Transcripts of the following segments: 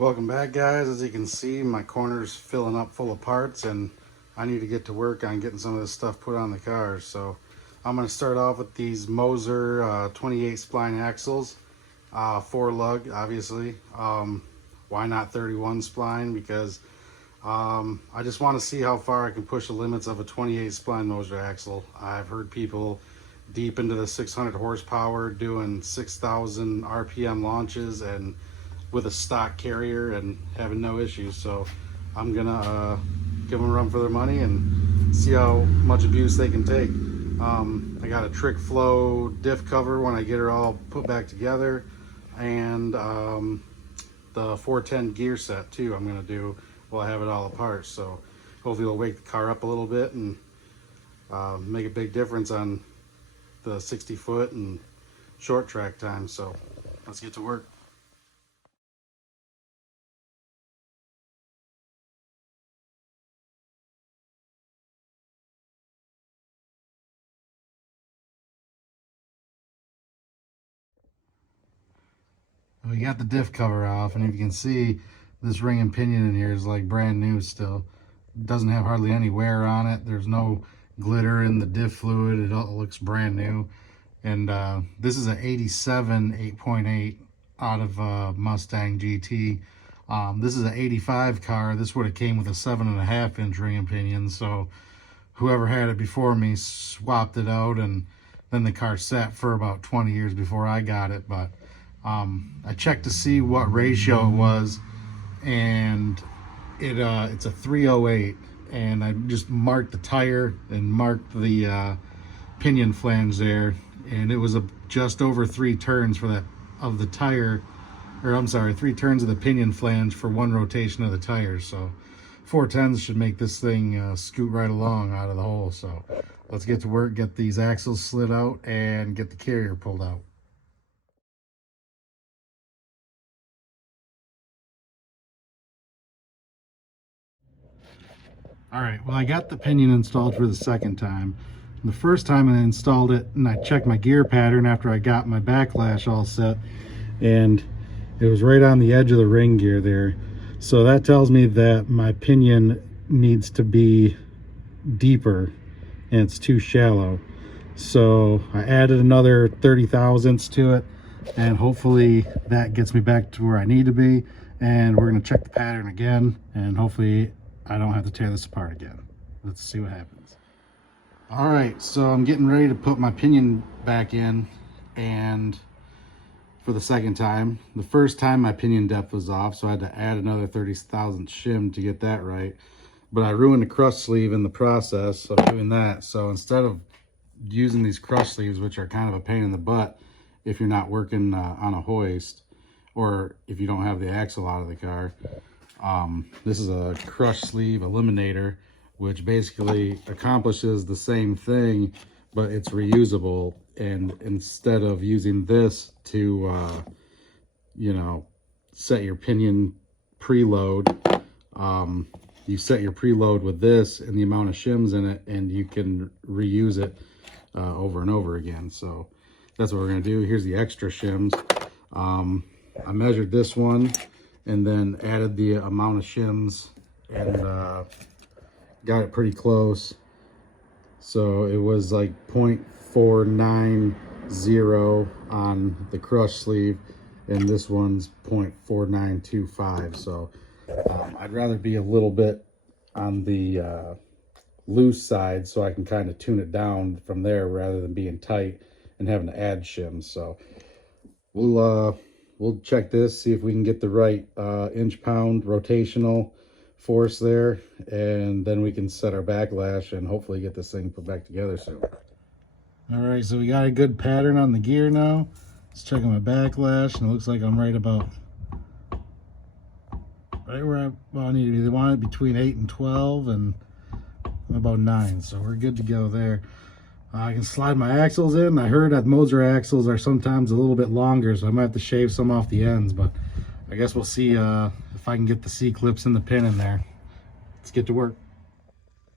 Welcome back, guys. As you can see, my corner's filling up full of parts and I need to get to work on getting some of this stuff put on the cars. So I'm going to start off with these Moser 28 spline axles, 4 lug obviously. Why not 31 spline? Because I just want to see how far I can push the limits of a 28 spline Moser axle. I've heard people deep into the 600 horsepower doing 6,000 RPM launches and with a stock carrier and having no issues. So I'm gonna give them a run for their money and see how much abuse they can take. I got a trick flow diff cover when I get her all put back together, and the 410 gear set too I'm gonna do while I have it all apart. So hopefully it'll wake the car up a little bit and make a big difference on the 60 foot and short track time. So let's get to work. We got the diff cover off, and if you can see, this ring and pinion in here is like brand new still. It doesn't have hardly any wear on it. There's no glitter in the diff fluid. It all looks brand new. And this is an 87 8.8 out of Mustang GT. This is an 85 car. This would have came with a 7.5 inch ring and pinion. So whoever had it before me swapped it out, and then the car sat for about 20 years before I got it. But I checked to see what ratio it was, and it's a 308, and I just marked the tire and marked the pinion flange there, and it was just over 3 turns for that of the tire, or I'm sorry, 3 turns of the pinion flange for 1 rotation of the tires. So 410s should make this thing scoot right along out of the hole. So let's get to work, get these axles slid out and get the carrier pulled out. All right, well, I got the pinion installed for the second time. The first time I installed it, and I checked my gear pattern after I got my backlash all set, and it was right on the edge of the ring gear there. So that tells me that my pinion needs to be deeper and it's too shallow. So I added another 30 thousandths to it, and hopefully that gets me back to where I need to be. And we're gonna check the pattern again, and hopefully I don't have to tear this apart again. Let's see what happens. All right, so I'm getting ready to put my pinion back in, and for the second time. The first time my pinion depth was off, so I had to add another 30 thousandths shim to get that right. But I ruined the crush sleeve in the process of doing that. So instead of using these crush sleeves, which are kind of a pain in the butt if you're not working on a hoist, or if you don't have the axle out of the car, this is a crush sleeve eliminator, which basically accomplishes the same thing, but it's reusable. And instead of using this to you know, set your pinion preload, you set your preload with this and the amount of shims in it, and you can reuse it over and over again. So that's what we're going to do. Here's the extra shims. I measured this one and then added the amount of shims, and got it pretty close. So it was like 0.490 on the crush sleeve, and this one's 0.4925. So I'd rather be a little bit on the loose side, so I can kind of tune it down from there rather than being tight and having to add shims. So we'll check this, see if we can get the right inch-pound rotational force there, and then we can set our backlash and hopefully get this thing put back together soon. All right, so we got a good pattern on the gear now. Let's check on my backlash, and it looks like I'm right where I need to be. They want it between 8 and 12, and I'm about 9, so we're good to go there. I can slide my axles in. I heard that Moser axles are sometimes a little bit longer, so I might have to shave some off the ends, but I guess we'll see if I can get the C-clips in the pin in there. Let's get to work.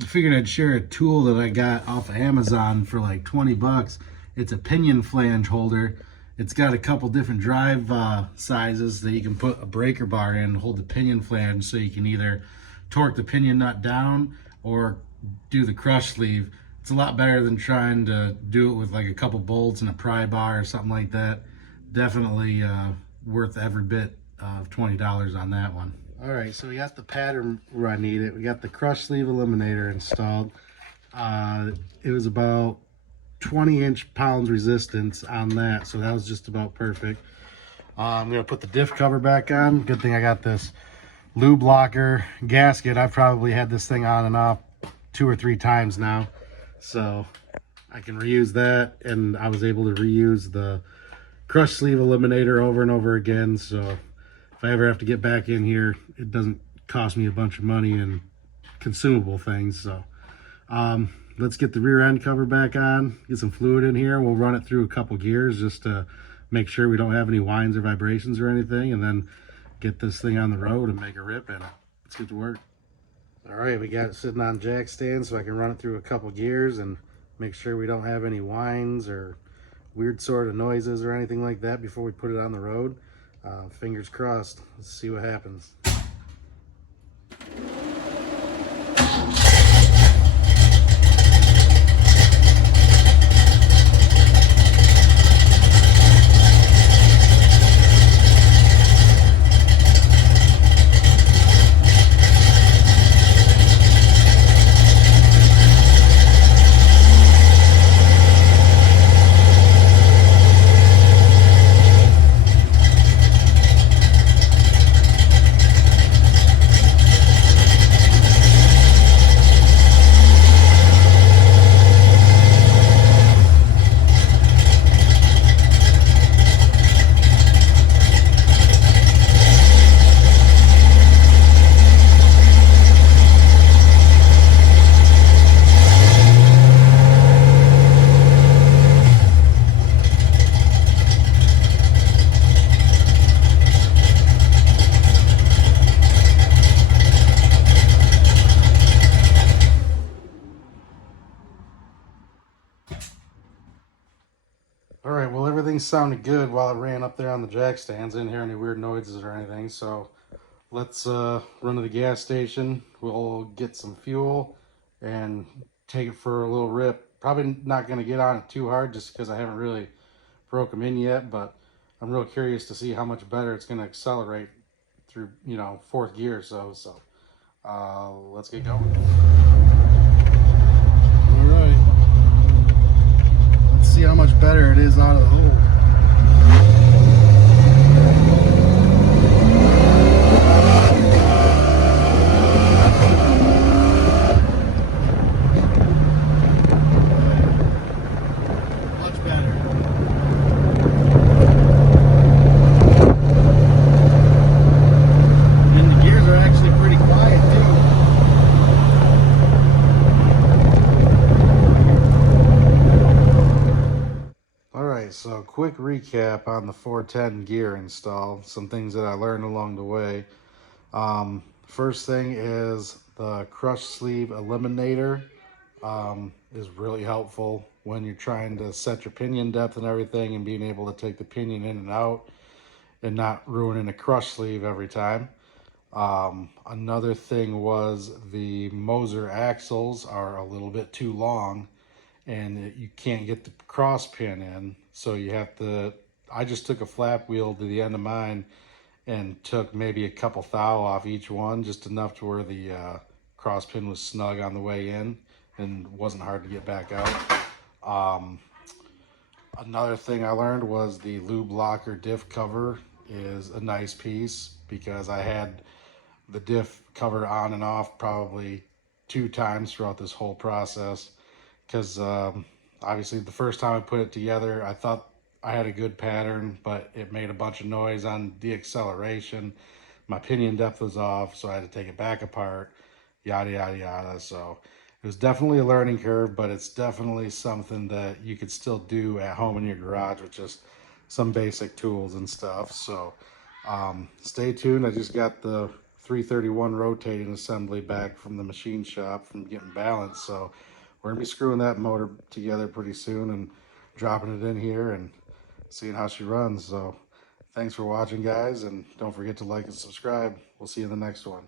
I figured I'd share a tool that I got off of Amazon for like 20 bucks. It's a pinion flange holder, It's got a couple different drive sizes that you can put a breaker bar in, hold the pinion flange, so you can either torque the pinion nut down or do the crush sleeve. It's a lot better than trying to do it with like a couple bolts and a pry bar or something like that. Definitely worth every bit of $20 on that one. All right, so we got the pattern where I need it. We got the crush sleeve eliminator installed. It was about 20 pounds resistance on that, so that was just about perfect. I'm gonna put the diff cover back on. Good thing I got this lube locker gasket. I've probably had this thing on and off 2 or 3 times now, so I can reuse that. And I was able to reuse the crush sleeve eliminator over and over again, so if I ever have to get back in here, it doesn't cost me a bunch of money and consumable things. So let's get the rear end cover back on, get some fluid in here. We'll run it through a couple gears just to make sure we don't have any whines or vibrations or anything, and then get this thing on the road and make a rip in it. Let's get to work. All right, we got it sitting on jack stand so I can run it through a couple gears and make sure we don't have any whines or weird sort of noises or anything like that before we put it on the road. Fingers crossed. Let's see what happens. All right, well, everything sounded good while it ran up there on the jack stands. I didn't hear any weird noises or anything, so let's run to the gas station. We'll get some fuel and take it for a little rip. Probably not going to get on it too hard just because I haven't really broke them in yet, but I'm real curious to see how much better it's going to accelerate through, you know, 4th gear or so. So let's get going. All right. Let's see how much better it is out of the hole. So quick recap on the 410 gear install, some things that I learned along the way. First thing is the crush sleeve eliminator is really helpful when you're trying to set your pinion depth and everything, and being able to take the pinion in and out and not ruining a crush sleeve every time. Another thing was the Moser axles are a little bit too long and you can't get the cross pin in, so you have to, I just took a flap wheel to the end of mine and took maybe a couple thou off each one, just enough to where the cross pin was snug on the way in and wasn't hard to get back out. Another thing I learned was the lube locker diff cover is a nice piece, because I had the diff cover on and off probably 2 times throughout this whole process, because obviously the first time I put it together, I thought I had a good pattern, but it made a bunch of noise on deceleration. My pinion depth was off, so I had to take it back apart, yada, yada, yada. So it was definitely a learning curve, but it's definitely something that you could still do at home in your garage with just some basic tools and stuff. So stay tuned. I just got the 331 rotating assembly back from the machine shop from getting balanced, so we're gonna be screwing that motor together pretty soon and dropping it in here and seeing how she runs. So thanks for watching, guys, and don't forget to like and subscribe. We'll see you in the next one.